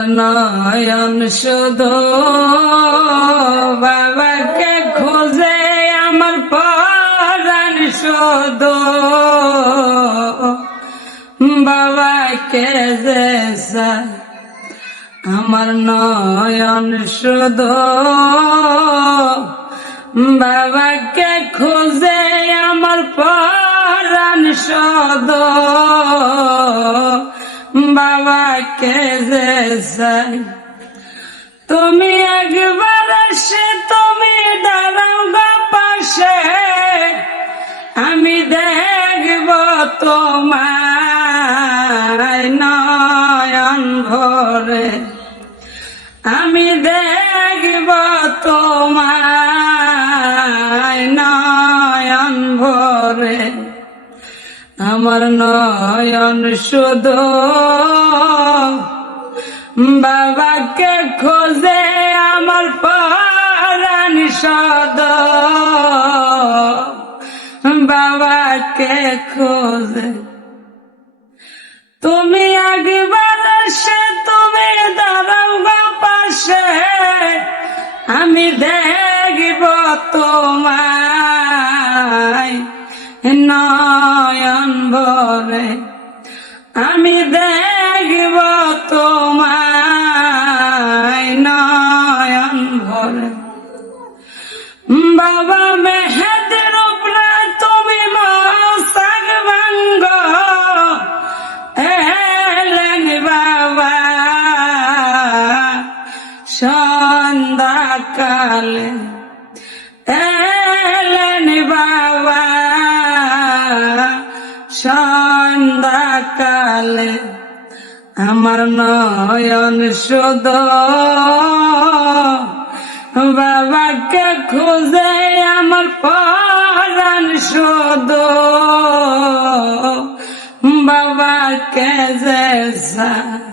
নয়ন শুধু বাবাকে খোঁজে আমার পরাণ শুধু বাবাকে যে চায় আমার নয়ন শুধু বাবাকে খোঁজে আমার পরাণ শুধু বাবাকে যে চাই। তুমি একবার এসে তুমি দাঁড়াও গো পাশে, আমি দেখব তোমায় নয়ন ভরে, আমি দেখব তোমায় নয়ন ভরে। আমার নয়ন শুধু বাবাকে খোঁজে আমার পরাণ শুধু বাবাকে খোঁজে। তুমি একবার এসে তুমি দাঁড়াও গো পাশে, আমি দেখব তোমায় নয়ন ভরে, আমি দেখব তোমায় নয়ন ভরে। বাবা মেহেদির উপরে তুমি মস্তক ভঙ্গ এলেন বাবা সন্ধ্যাকালে, এলেন বাবা সন্ধ্যাকালে। আমার নয়ন শুধু বাবাকে খুঁজে আমার পরাণ শুধু বাবাকে যে চায়।